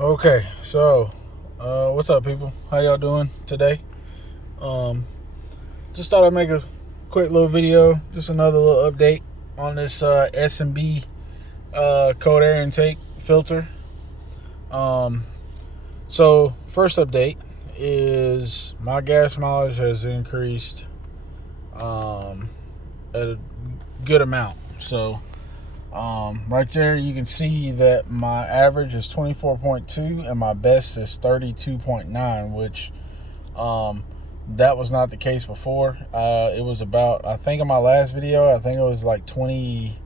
Okay, so what's up, people? How y'all doing today? Just thought I'd make a quick little video, just another little update on this S&B cold air intake filter. So first update is my gas mileage has increased at a good amount. So right there, you can see that my average is 24.2 and my best is 32.9, which that was not the case before. It was about, I think in my last video, I think it was like 20,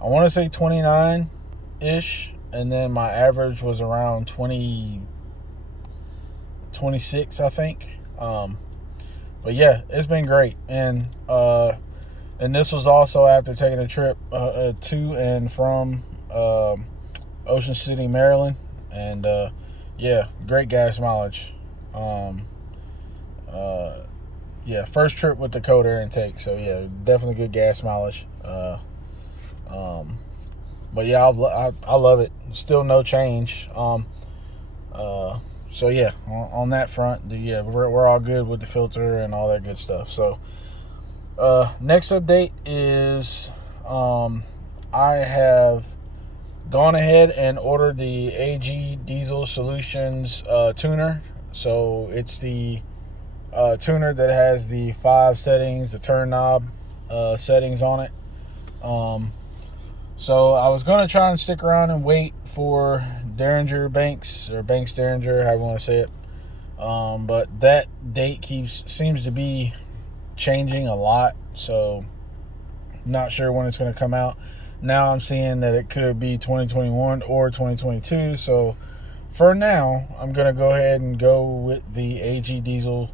I want to say 29-ish, and then my average was around 26, I think. But yeah, it's been great. And this was also after taking a trip to and from Ocean City, Maryland. And yeah, great gas mileage. Yeah, first trip with the cold air intake. So yeah, definitely good gas mileage. But yeah, I love it. Still no change. So yeah, on that front, yeah, we're all good with the filter and all that good stuff. So next update is I have gone ahead and ordered the AG Diesel Solutions tuner. So it's the tuner that has the 5 settings, the turn knob settings on it. So I was going to try and stick around and wait for Banks Derringer, however you want to say it. But that date seems to be changing a lot, so not sure when it's going to come out. Now I'm seeing that it could be 2021 or 2022. So for now, I'm going to go ahead and go with the AG Diesel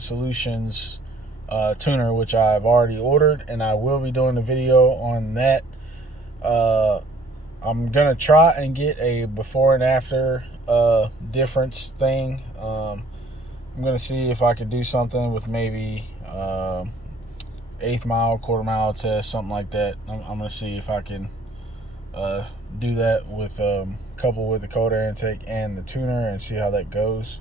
Solutions tuner, which I've already ordered, and I will be doing a video on that. I'm gonna try and get a before and after difference thing. I'm gonna see if I could do something with maybe eighth mile, quarter mile test, something like that. I'm gonna see if I can do that with couple with the cold air intake and the tuner and see how that goes.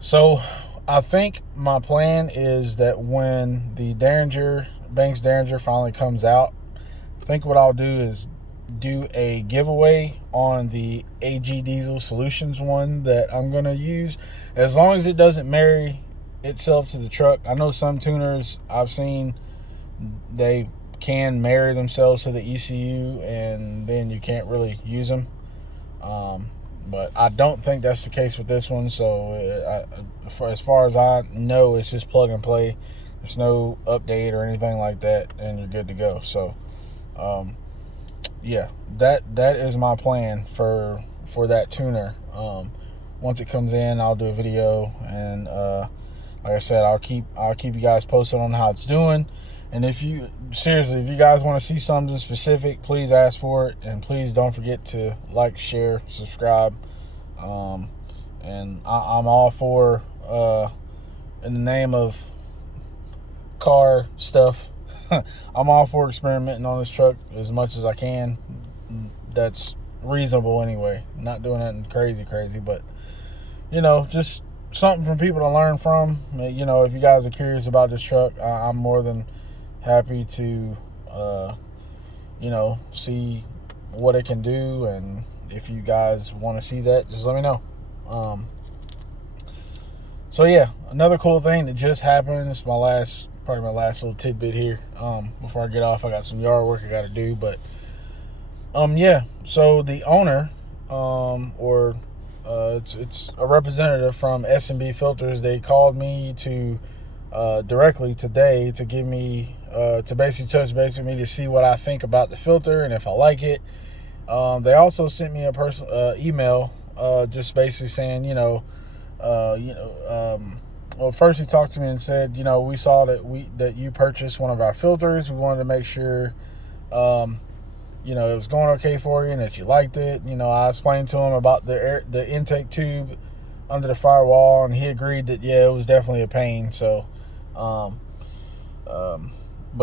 So I think my plan is that when the Banks Derringer finally comes out, I think what I'll do is do a giveaway on the AG Diesel Solutions one that I'm going to use, as long as it doesn't marry itself to the truck. I know some tuners I've seen, they can marry themselves to the ECU and then you can't really use them. But I don't think that's the case with this one. So as far as I know, it's just plug and play. There's no update or anything like that, and you're good to go. So yeah, that is my plan for that tuner. Once it comes in, I'll do a video, and like I said, I'll keep you guys posted on how it's doing. And if you guys want to see something specific, please ask for it, and please don't forget to like, share, subscribe. And I'm all for in the name of car stuff. I'm all for experimenting on this truck as much as I can. That's reasonable anyway. Not doing nothing crazy, but just something for people to learn from. If you guys are curious about this truck, I'm more than happy to see what it can do, and if you guys want to see that, just let me know. So yeah, another cool thing that just happened. It's probably my last little tidbit here. Before I get off, I got some yard work I got to do, but yeah. So the owner, it's a representative from S&B Filters. They called me to directly today to give me to basically touch base with me to see what I think about the filter and if I like it. They also sent me a personal email, just basically saying, well, first he talked to me and said, we saw that you purchased one of our filters. We wanted to make sure, it was going okay for you and that you liked it. I explained to him about the intake tube under the firewall, and he agreed that, yeah, it was definitely a pain. So, but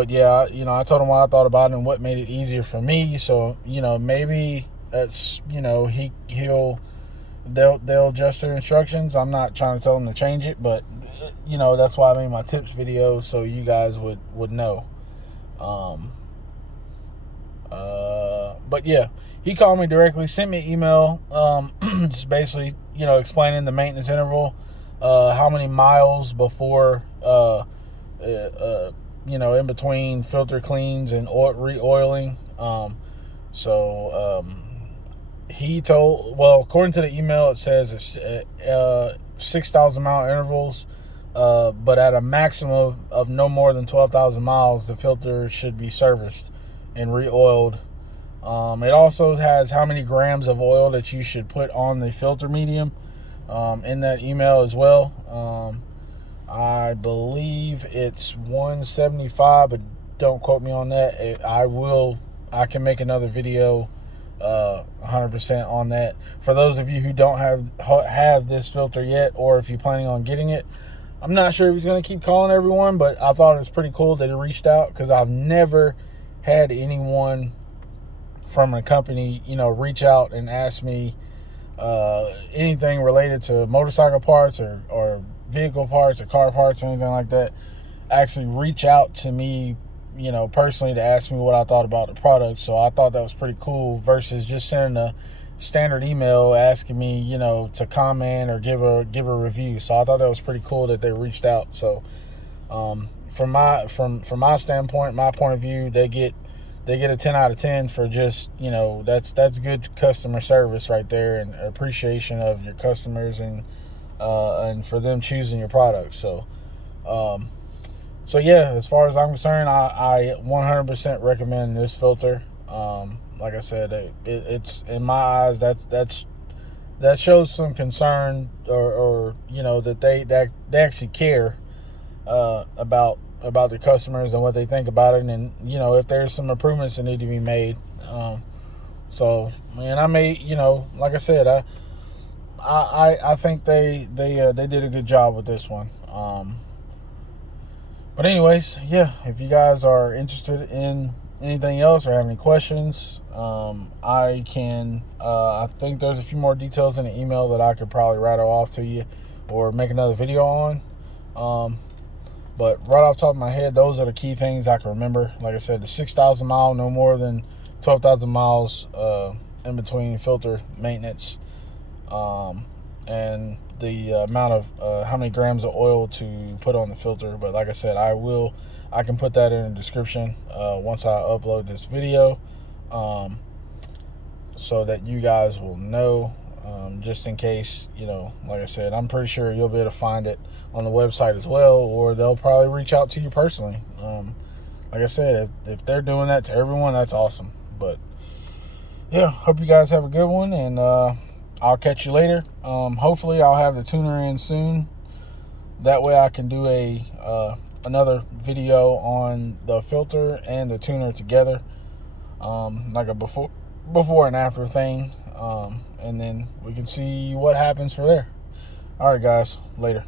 yeah, I told him what I thought about it and what made it easier for me. So, maybe that's, they'll adjust their instructions. I'm not trying to tell them to change it, but that's why I made my tips video, so you guys would know. But yeah, he called me directly, sent me an email, just basically, explaining the maintenance interval, how many miles before, in between filter cleans and re-oiling. He told, according to the email, it says it's 6,000 mile intervals, but at a maximum of no more than 12,000 miles, the filter should be serviced and re-oiled. It also has how many grams of oil that you should put on the filter medium in that email as well. I believe it's 175, but don't quote me on that. I can make another video 100% on that. For those of you who don't have this filter yet, or if you're planning on getting it, I'm not sure if he's going to keep calling everyone, but I thought it was pretty cool that he reached out, because I've never had anyone from a company, reach out and ask me anything related to motorcycle parts or vehicle parts or car parts or anything like that. Actually reach out to me, personally, to ask me what I thought about the product. So I thought that was pretty cool, versus just sending a standard email asking me, to comment or give a review. So I thought that was pretty cool that they reached out. So from my standpoint, my point of view, they get a 10 out of 10 for just, that's good customer service right there, and appreciation of your customers, and for them choosing your product. So yeah, as far as I'm concerned, I 100% recommend this filter. Like I said, it's in my eyes, that shows some concern, or that they actually care about the customers and what they think about it, and if there's some improvements that need to be made. I may, like I said, I think they did a good job with this one. But anyways, yeah, if you guys are interested in anything else or have any questions, I think there's a few more details in the email that I could probably rattle off to you or make another video on. But right off the top of my head, those are the key things I can remember. Like I said, the 6,000 mile, no more than 12,000 miles in between filter maintenance, and the amount of how many grams of oil to put on the filter. But like I said, I can put that in the description once I upload this video, so that you guys will know, just in case, like I said, I'm pretty sure you'll be able to find it on the website as well, or they'll probably reach out to you personally. Like I said, if they're doing that to everyone, that's awesome. But yeah, hope you guys have a good one, and I'll catch you later. Hopefully I'll have the tuner in soon. That way I can do another video on the filter and the tuner together, like a before and after thing, and then we can see what happens from there. All right, guys, later.